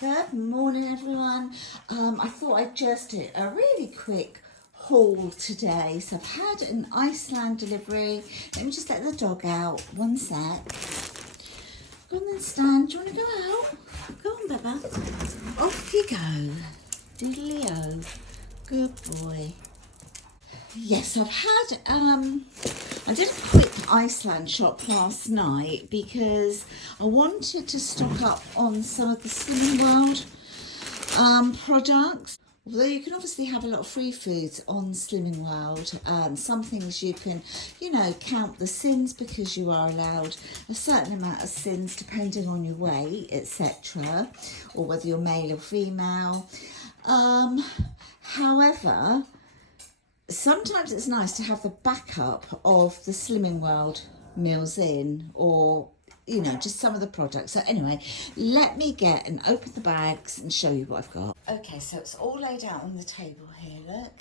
Good morning, everyone. I thought I'd just do a really quick haul today. So I've had an Iceland delivery. Let me just let the dog out. One sec. Go on then, Stan. Do you want to go out? Go on, Bubba. Off you go. Doodly-o. Good boy. Yes, I've had, I did a quick Iceland shop last night because I wanted to stock up on some of the Slimming World products. Although you can obviously have a lot of free foods on Slimming World. Some things you can, count the sins because you are allowed a certain amount of sins depending on your weight, etc. Or whether you're male or female. However, sometimes it's nice to have the backup of the Slimming World meals in, or just some of the products. So anyway, let me get and open the bags and show you what I've got. Okay, so it's all laid out on the table here, look.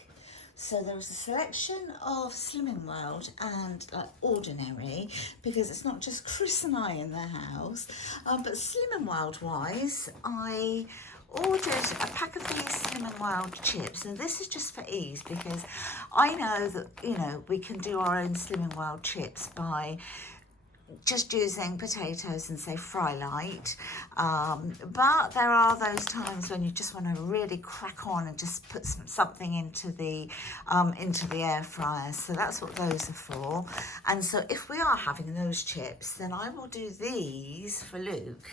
So there was a selection of Slimming World and Ordinary, because it's not just Chris and I in the house, but Slimming World wise, I ordered a pack of these Slimming World chips, and this is just for ease because I know that we can do our own Slimming World chips by just using potatoes and say fry light, but there are those times when you just want to really crack on and just put something into the air fryer. So that's what those are for. And so if we are having those chips, then I will do these for Luke.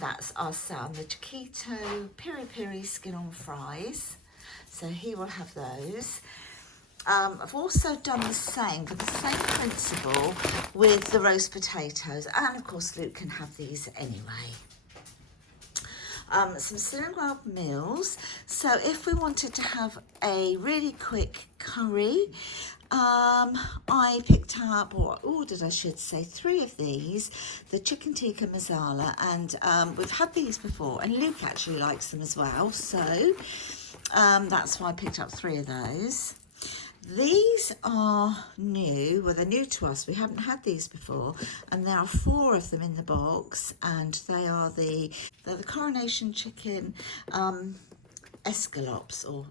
That's our son, the Chiquito piri piri skin on fries. So he will have those. I've also done the same, for the same principle, with the roast potatoes, and of course Luke can have these anyway. Some Slimming World meals. So if we wanted to have a really quick curry, I picked up, or ordered I should say, 3 of these, the chicken tikka masala, and we've had these before, and Luke actually likes them as well, so that's why I picked up 3 of those. These are new, well they're new to us, we haven't had these before, and there are 4 of them in the box, and they're the coronation chicken escalopes, or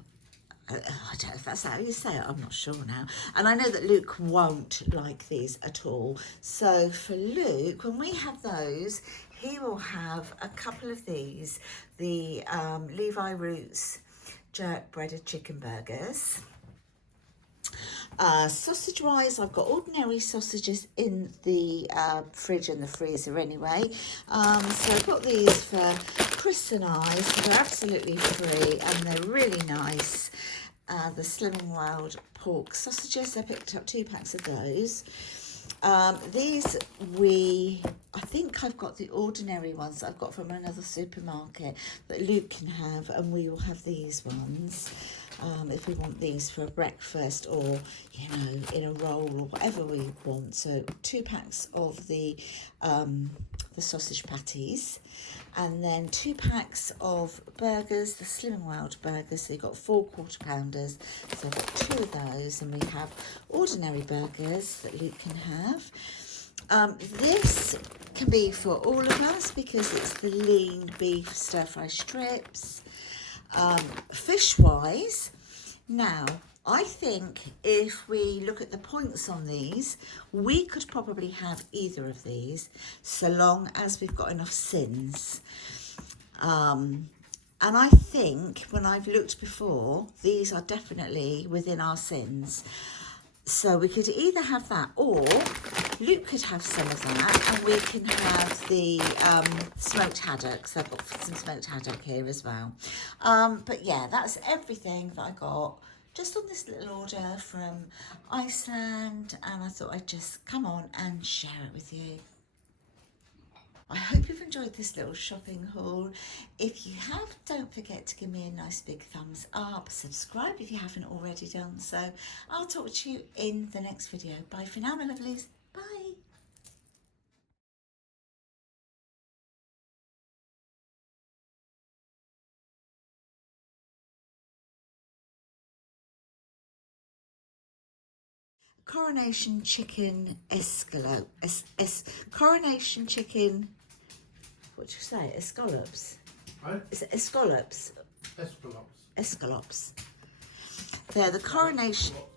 I don't know if that's how you say it, I'm not sure now. And I know that Luke won't like these at all. So for Luke, when we have those, he will have a couple of these, the Levi Roots jerk breaded chicken burgers. Sausage wise, I've got ordinary sausages in the fridge and the freezer anyway, so I've got these for Chris and I, so they're absolutely free and they're really nice. The Slimming World pork sausages, I picked up 2 packs of those. These I think I've got the ordinary ones that I've got from another supermarket that Luke can have, and we will have these ones if we want these for a breakfast, or in a roll, or whatever we want. So 2 packs of the sausage patties, and then 2 packs of burgers, the Slimming World burgers. So you've got 4 quarter pounders, so I've got 2 of those, and we have ordinary burgers that Luke can have. This can be for all of us because it's the lean beef stir fry strips. Fish wise, now I think if we look at the points on these, we could probably have either of these, so long as we've got enough sins. And I think when I've looked before, these are definitely within our sins. So we could either have that, or Luke could have some of that, and we can have the smoked haddock. So I've got some smoked haddock here as well. But yeah, that's everything that I got just on this little order from Iceland, and I thought I'd just come on and share it with you. I hope you've enjoyed this little shopping haul. If you have, don't forget to give me a nice big thumbs up. Subscribe if you haven't already done so. I'll talk to you in the next video. Bye for now, my lovelies. Bye. Coronation chicken coronation chicken, what do you say, escallops? Right? Is it escallops? Escallops. Escallops. They're the coronation. Escallops.